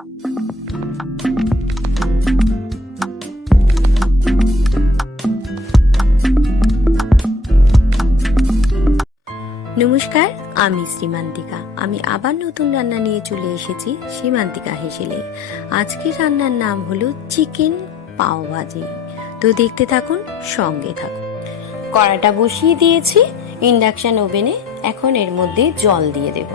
নমস্কার, আমি শ্রীমান্তিকা। আমি আবার নতুন রান্না নিয়ে চলে এসেছি শ্রীমান্তিকা হেসেলে। আজকের রান্নার নাম হলো চিকেন পাও ভাজি। তো দেখতে থাকুন, সঙ্গে থাকুন। কড়াটা বসিয়ে দিয়েছি ইন্ডাকশন ওভেনে। এখন এর মধ্যে জল দিয়ে দেব।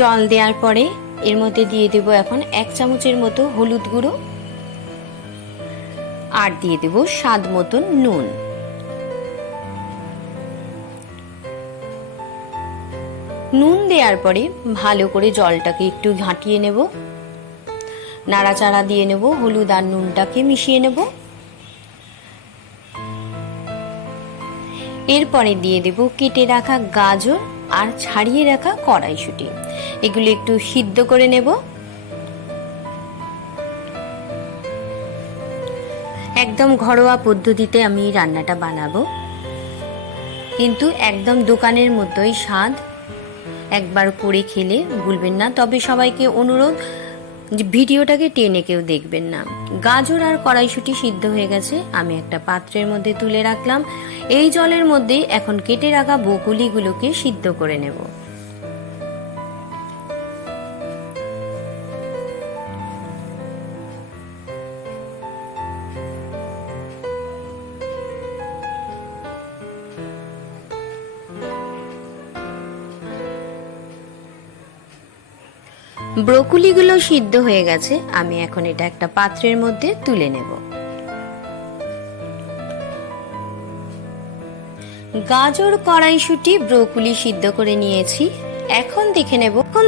জল দেওয়ার পরে এর মধ্যে দিয়ে দেব এখন 1 চামচের মতো হলুদ গুঁড়ো, আর দিয়ে দেব স্বাদ মতন নুন। নুন দেওয়ার পরে ভালো করে জলটাকে একটু ঘাঁটিয়ে নেব, নাড়াচাড়া দিয়ে নেব, হলুদ আর নুনটাকে মিশিয়ে নেব। এরপরে দিয়ে দেব কেটে রাখা গাজর আর ছাড়িয়ে রাখা কড়াইশুঁটি। এগুলো একটু সিদ্ধ করে নেব। একদম ঘরোয়া পদ্ধতিতে আমি রান্নাটা বানাবো, কিন্তু একদম দোকানের মতোই স্বাদ। একবার করে খেলে ভুলবেন না। তবে সবাইকে অনুরোধ, ভিডিওটাকে টেনে কেউ দেখবেন না। গাজর আর কড়াইশুঁটি সিদ্ধ হয়ে গেছে, আমি একটা পাত্রের মধ্যে তুলে রাখলাম। এই জলের মধ্যে এখন কেটে রাখা বকুলিগুলোকে সিদ্ধ করে নেব। ব্রোকলিগুলো সিদ্ধ হয়ে গেছে, আমি এখন এটা একটা পাত্রের মধ্যে তুলে নেব। গাজর, কড়াইশুঁটি, ব্রোকলি সিদ্ধ করে নিয়েছি। এখন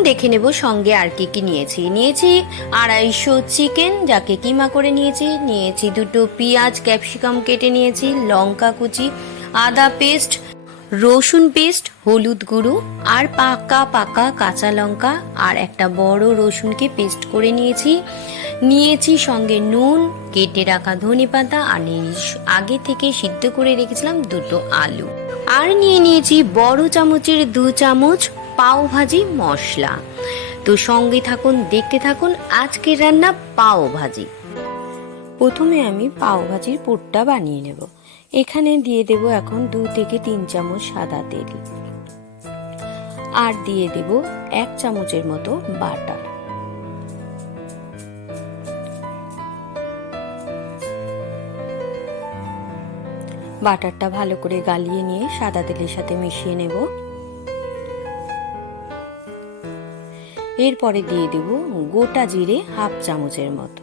দেখে নেব সঙ্গে আর কি নিয়েছি। 250 চিকেন, যাকে কিমা করে নিয়েছি 2 পেঁয়াজ, ক্যাপসিকাম কেটে নিয়েছি, লঙ্কা কুচি, আদা পেস্ট, রসুন পেস্ট, হলুদ গুঁড়ো আর পাকা কাঁচা লঙ্কা আর একটা বড় রসুনকে পেস্ট করে নিয়েছি সঙ্গে নুন, কেটে রাখা ধনেপাতা আর আগে থেকে সিদ্ধ করে রেখেছিলাম 2 আলু। আর নিয়েছি বড় চামচের 2 চামচ পাও ভাজি মশলা। তো সঙ্গে থাকুন, দেখতে থাকুন আজকের রান্না পাও ভাজি। প্রথমে আমি পাও ভাজির পুরটা বানিয়ে নেব। এখানে দিয়ে দেব এখন 2 থেকে 3 চামচ সাদা তেল, আর দিয়ে দেব 1 চামচের মতো বাটার। বাটারটা ভালো করে গালিয়ে নিয়ে সাদা তেলের সাথে মিশিয়ে নেব। এরপরে দিয়ে দেব গোটা জিরে 1/2 চামচের মতো।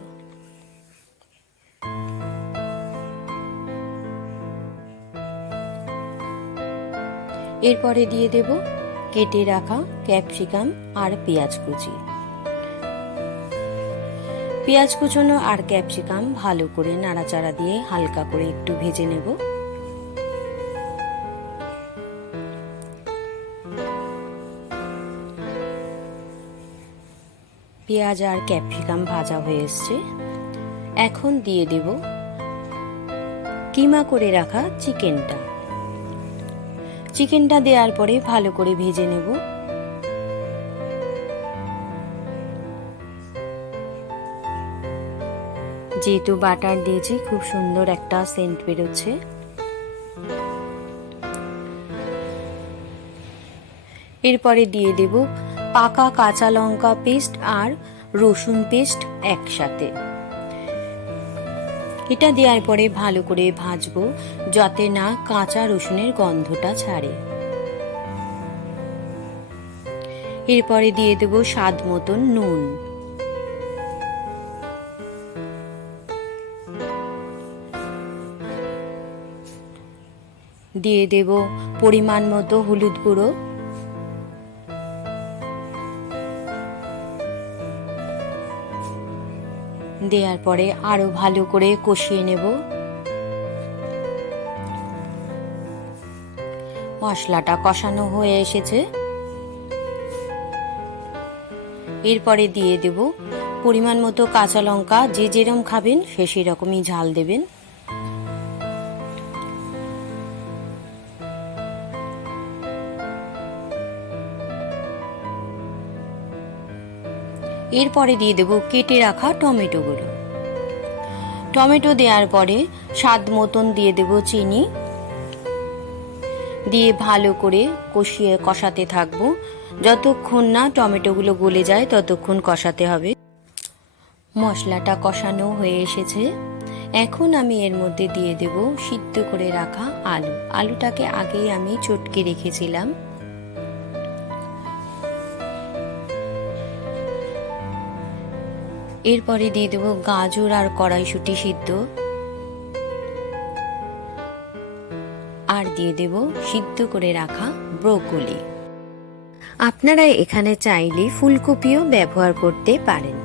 এরপরে দিয়ে দেব কেটে রাখা ক্যাপসিকাম আর পেঁয়াজ কুচি। পেঁয়াজ কুচনো আর ক্যাপসিকাম ভালো করে নাড়াচাড়া দিয়ে হালকা করে একটু ভেজে নেব। পেঁয়াজ আর ক্যাপসিকাম ভাজা হয়ে এসছে। এখন দিয়ে দেব কিমা করে রাখা চিকেনটা দেওয়ার পরে ভালো করে ভেজে নেব। যেহেতু বাটার দিয়েছি, খুব সুন্দর একটা সেন্ট বেরোচ্ছে। এরপরে দিয়ে দেব পাকা কাঁচা লঙ্কা পেস্ট আর রসুন পেস্ট একসাথে। এটা দেওয়ার পরে ভালো করে ভাজবো, যাতে না কাঁচা রসুনের গন্ধটা ছাড়ে। এরপরে দিয়ে দেব স্বাদ মতন নুন। দিয়ে দেব পরিমাণ মতো হলুদ গুঁড়ো। দেওয়ার পরে আরো ভালো করে কষিয়ে নেব। মশলাটা কষানো হয়ে এসেছে। এরপরে দিয়ে দেব পরিমাণ মতো কাঁচা লঙ্কা, যে যেরকম খাবেন সে সেরকমই ঝাল দেবেন। এরপরে দিয়ে দেব কেটে রাখা টমেটোগুলো। টমেটো দেওয়ার পরে স্বাদ মতন দিয়ে দেব চিনি, দিয়ে ভালো করে কষাতে থাকবো। যতক্ষণ না টমেটোগুলো গলে যায় ততক্ষণ কষাতে হবে। মশলাটা কষানো হয়ে এসেছে। এখন আমি এর মধ্যে দিয়ে দেব সিদ্ধ করে রাখা আলু। আলুটাকে আগেই আমি চটকে রেখেছিলাম। এরপরে দিয়ে দেব গাজর আর কড়াইশুঁটি সিদ্ধ, আর দিয়ে দেব সিদ্ধ করে রাখা ব্রোকলি। আপনারা এখানে চাইলে ফুলকপিও ব্যবহার করতে পারেন।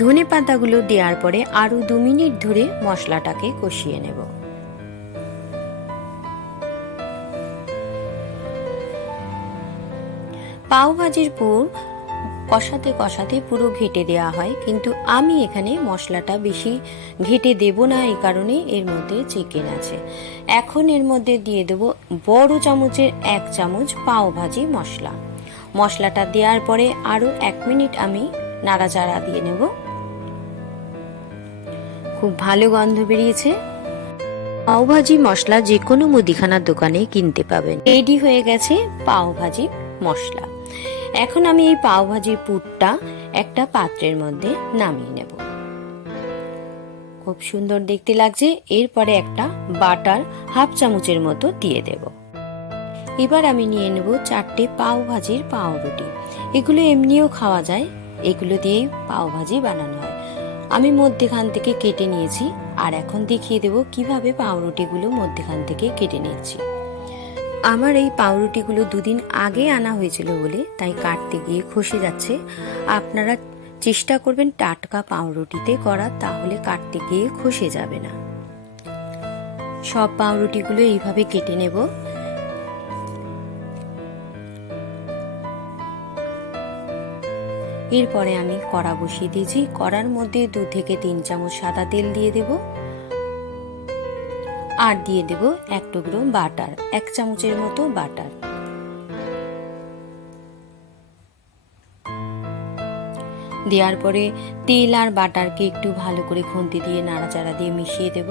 ধনে পাতাগুলো দেওয়ার পরে আরো 2 মিনিট ধরে মশলাটাকে কষিয়ে নেব। পাও ভাজির পুর কষাতে কষাতে পুরো ঘেটে দেওয়া হয়, কিন্তু আমি এখানে মশলাটা বেশি ঘেটে দেব না, এই কারণে এর মধ্যে চিকেন আছে। এখন এর মধ্যে দিয়ে দেব বড় চামচের 1 চামচ পাও ভাজি মশলা। মশলাটা দেওয়ার পরে আরো 1 মিনিট আমি নাড়াচাড়া দিয়ে নেব। খুব ভালো গন্ধ বেরিয়েছে। পাও ভাজি মশলা যে কোনো মুদিখানার দোকানে কিনতে পাবেন। রেডি হয়ে গেছে পাও ভাজি মশলা। এখন আমি এই পাও ভাজির পুরটা একটা পাত্রের মধ্যে নামিয়ে নেব। খুব সুন্দর দেখতে লাগছে। এরপরে একটা বাটার 1/2 চামচের মতো দিয়ে দেব। এবার আমি নিয়ে নেব 4টে পাও ভাজির পাউরুটি। এগুলো এমনিও খাওয়া যায়, এগুলো দিয়েই পাও ভাজি বানানো হয়। আমি মধ্যেখান থেকে কেটে নিয়েছি, আর এখন দেখিয়ে দেব কিভাবে পাউরুটিগুলো মধ্যেখান থেকে কেটে নিচ্ছি। আমার এই পাউরুটিগুলো 2 দিন আগে আনা হয়েছিল বলে তাই কাটতে গিয়ে খসে যাচ্ছে। আপনারা চেষ্টা করবেন টাটকা পাউরুটিতে করা, তাহলে কাটতে গিয়ে খসে যাবে না। সব পাউরুটিগুলো এইভাবে কেটে নেব। এরপরে আমি কড়া বসিয়ে দিয়েছি। কড়ার মধ্যে 2 থেকে 3 চামচ সাদা তেল দিয়ে দেব, আর দিয়ে দেব 1 টুকরো বাটার, 1 চামচের মতো বাটার। দেওয়ার পরে তেল আর বাটারকে একটু ভালো করে খুন্তি দিয়ে নাড়াচাড়া দিয়ে মিশিয়ে দেব।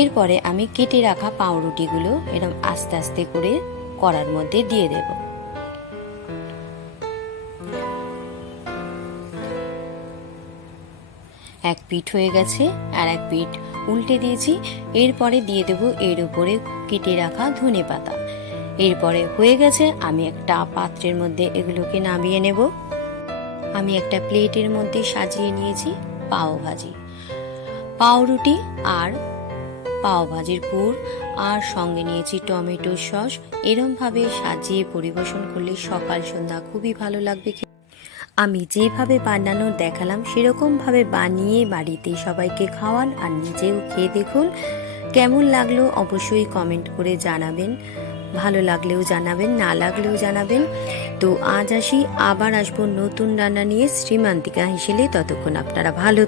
এরপরে আমি কেটে রাখা পাউরুটিগুলো এরকম আস্তে আস্তে করে কড়ার মধ্যে দিয়ে দেব। এক পিঠ হয়ে গেছে, আর এক পিঠ উল্টে দিয়েছি। এরপরে দিয়ে দেব এর উপরে কেটে রাখা ধনে পাতা। এরপরে হয়ে গেছে। আমি একটা পাত্রের মধ্যে এগুলোকে নামিয়ে নেব। আমি একটা প্লেটের মধ্যে সাজিয়ে নিয়েছি পাও ভাজি, পাউরুটি আর পাও ভাজির পুর, আর সঙ্গে নিয়েছি টমেটো সস। এরম ভাবে সাজিয়ে পরিবেশন করলে সকাল সন্ধ্যা খুবই ভালো লাগবে। আমি যেভাবে বানানো দেখালাম সেরকম ভাবে বানিয়ে বাড়িতে সবাইকে খাওয়ান, আর নিজেও খেয়ে দেখুন। কেমন লাগলো অবশ্যই কমেন্ট করে জানাবেন। ভালো লাগলেও জানাবেন, না লাগলেও জানাবেন। তো আজ আসি, আবার আসবো নতুন রান্না নিয়ে শ্রীমান্তিকা হিসেবে। ততক্ষণ আপনারা ভালো